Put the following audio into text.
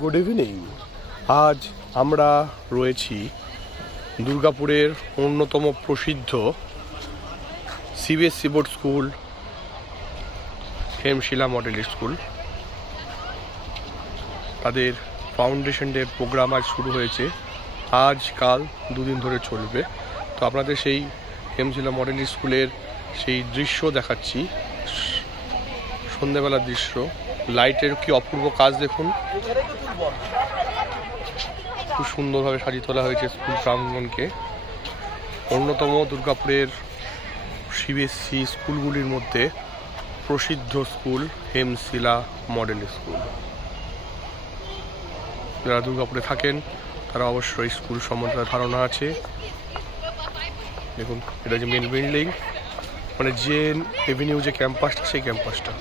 Good evening. আজ আমরা রয়েছি দুর্গাপুরের অন্যতম প্রসিদ্ধ CBSE board school Hemshila model school. তাদের ফাউন্ডেশন ডে প্রোগ্রাম আজ শুরু হয়েছে, আজ কাল দুদিন ধরে চলবে। তো আপনাদের সেই হেমশিলা মডেল স্কুলের সেই দৃশ্য দেখাচ্ছি, সন্ধ্যেবেলার দৃশ্য। লাইটের কি অপূর্ব কাজ দেখুন, খুব সুন্দরভাবে সাজিয়ে তোলা হয়েছে স্কুল প্রাঙ্গণকে। অন্যতম দুর্গাপুরের সিবিএসসি স্কুলগুলির মধ্যে প্রসিদ্ধ স্কুল হেমশিলা মডেল স্কুল। যারা দুর্গাপুরে থাকেন তারা অবশ্যই স্কুল সম্বন্ধে ধারণা আছে। দেখুন, এটা যে মেন বিল্ডিং, মানে যে এভিনিউ যে ক্যাম্পাসটা, সেই ক্যাম্পাসটা।